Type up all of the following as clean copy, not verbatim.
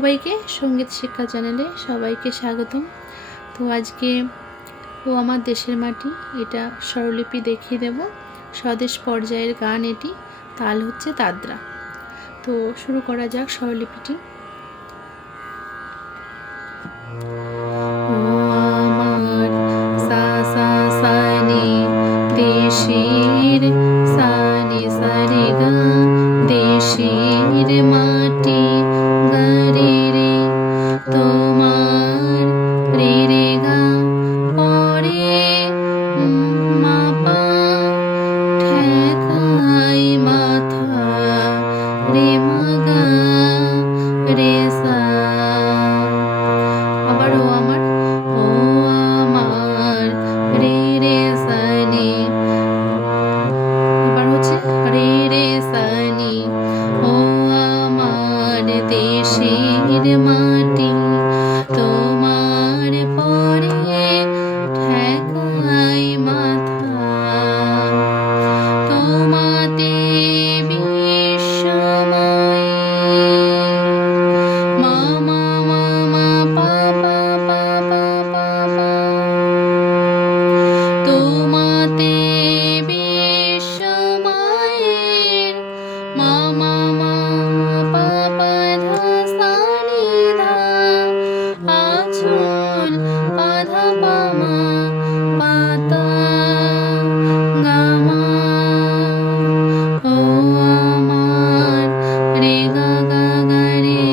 সবাইকে সঙ্গীত শিক্ষা চ্যানেলে সবাইকে স্বাগতম। তো আজকে ও আমার দেশের মাটি এটা স্বরলিপি দেখিয়ে দেব। স্বদেশ পর্যায়ের গান এটি, তাল হচ্ছে দাদরা। তো শুরু করা যাক স্বরলিপিটি। ও আমার সা সা সা নি দেশের সা নি সা রে গা, দেশের মাটি গা রে রে, তোমার রে রে গা পরে মা পা ঠেকাই মাথা রে মা গা রে সা। আবার ও আমার রে রে সা নি, এবার হচ্ছে রে রে সা নি। ও আমার দেশের মাটি তোমার পরে ঠেকাই মাথা, তোমাতে বিশ্বময় মা মা মা মা পা পা পা পা পা পা, তোমাতে বিশ্বময়ের মা মা মা পা পা ধা সা নি ধা, আঁচল আধা পা মা পাতা গা মা। ও আমার রে গা গা গা রে,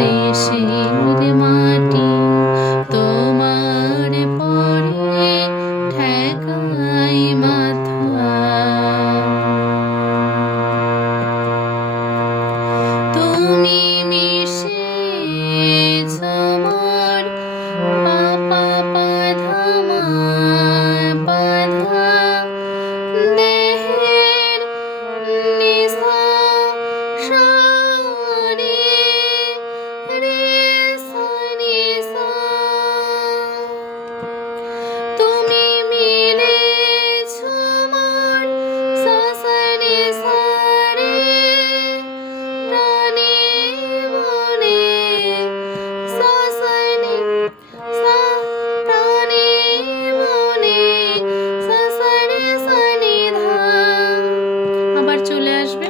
দেশের মাটি তোমার পরে ঠেকাই মাথা, তুমি মিশেছ মোর পা পা পা ধা মা পা ধা, দেহের নিশা সারে রে সা নি সা, তুমি মিলেছ মোর সা সা নি সা রে, প্রাণে মনে সা সা নি সা, প্রাণে মনে সা সা রে সা নি ধা। আবার চলে আসবে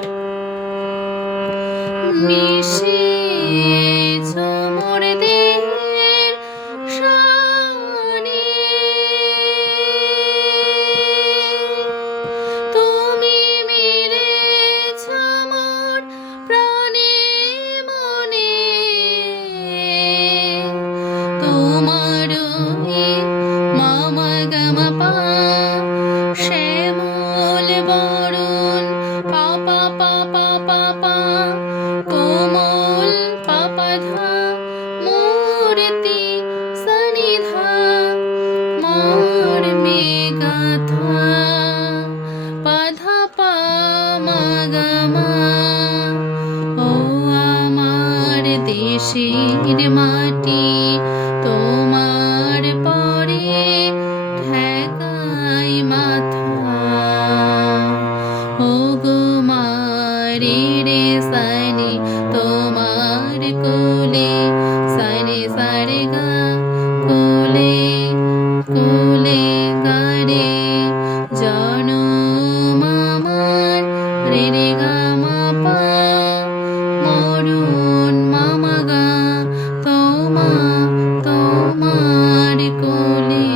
মিশেছ মোর দেহের সানে, তুমি মিলেছ মোর প্রাণে মনে, তোমার মা মা গা মা পা শ্যামল বরণ পা পা পা পা পা পা, কোমল পা পা ধা মূর্তি সা নি ধা, মোর মেঘাথা পা ধা পা মা গা মা। ও আমার দেশের মাটি তোমার পরে ঠেকাই মাথা, ও গো মা রে রে সা নি, তোমার কোলে সা রে সা রে গা, কোলে কোলে গা রে, জনম আমার রে রে গা মা পা, মরণ মা মা গা তোমার কোলে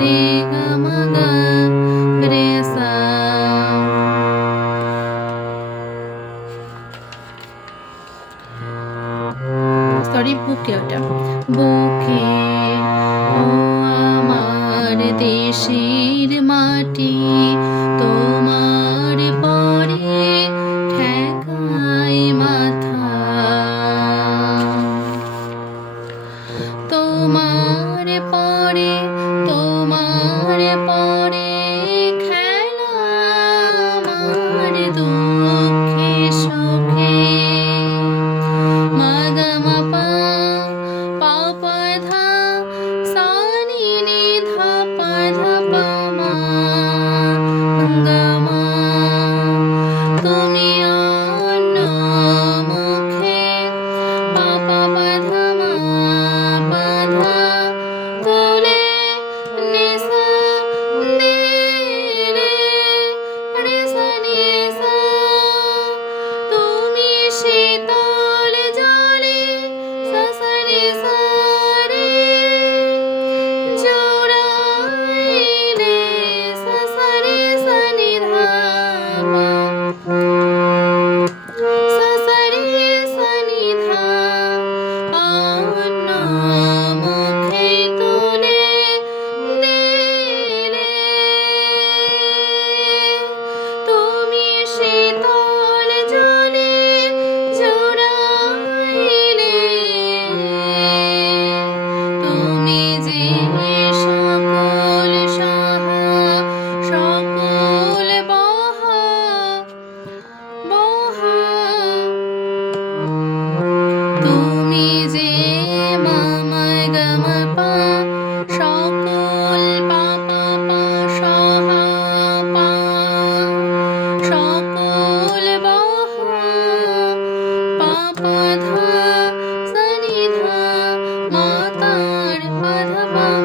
রে গা মা গা রে সা। সরি, বুকে ওটা বুকে। ও আমার দেশের মাটি তোমার পরে ঠেকাই মাথা, তোমার পরে খেলা আমার দুঃখে সুখে, মা গা মা পা পা পা ধা সা নি নি ধা পা ধা পা মা গা মা, তুমি অন্য মুখে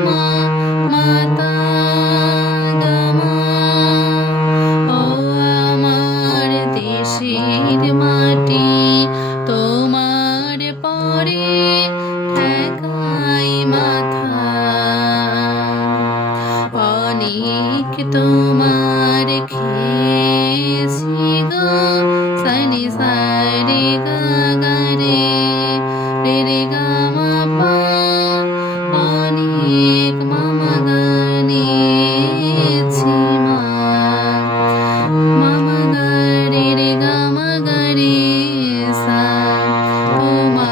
মা মাতা গামা। ও আমার দেশের মাটি তোমার পরে ঠেকাই মাথা। অনেক তোমার খেয়েছি গো সানি সারে গা গা রে রে রে গা মা পা। অনেক মামা গানেছি মা মামা গা রে রে গা মা গা রে সা। ও মা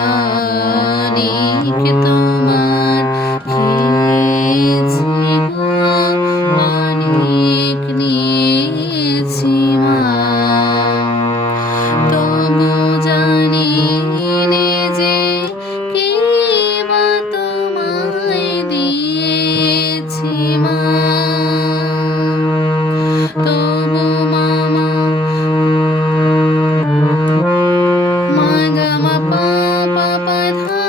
অনেক তোমার খেয়েছি গো অনেক নিয়েছি মা। তবু জানি নে যে কে বা তোমায় দিয়েছি মা। তবু মামা মা গা মা পা পা পা ধা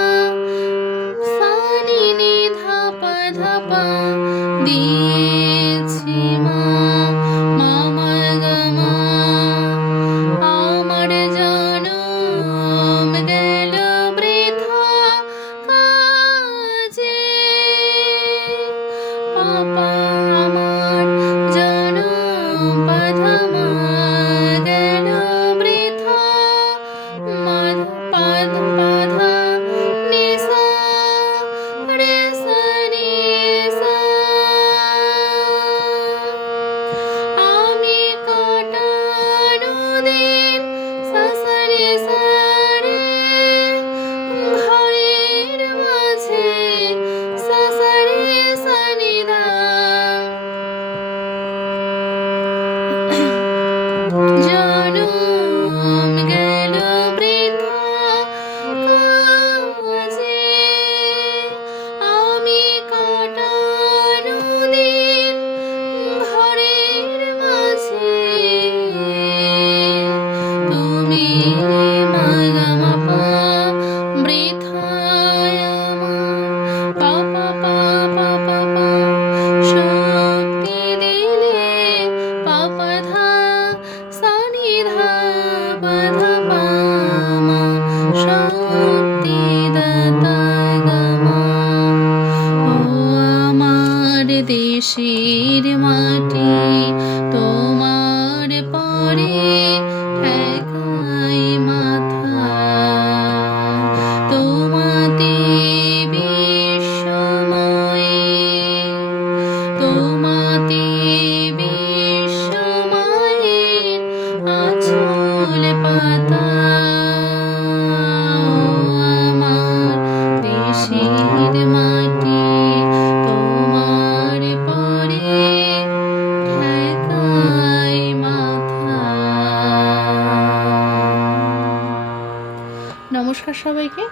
সা নি নি ধা পা ধা পা দিয়েছি মা মামা গা মা। আমার জনম গেল বৃথা কাজে পাপা আমার জনম বাধা মা গেল বৃথা বাধা বাধা নিসা রে সা নি সা। আমি কাটানো দিন সা সা রে সা রে ঘরের মাঝে সা সা রে সা নি ধা। জনম গেল বৃথা কাজে আমি কাটানো দিন ঘরের মাঝে। তুমি মা গা মা পা বৃথায় আমার পা পা পা পা পা পা শক্তি দিলে পা পা ধা সা নি ধা পা ধা পা মা শক্তি দাতা গা মা। ও আমার দেশের মাটি তোমার পরে ঠেকাই মাথা। তোমাতে বিশ্বময় তোমাতে বিশ্বময়ের আঁচল পাতা। আমার দেশের মাটি তোমার পরে ঠেকাই মাথা। নমস্কার সবাইকে।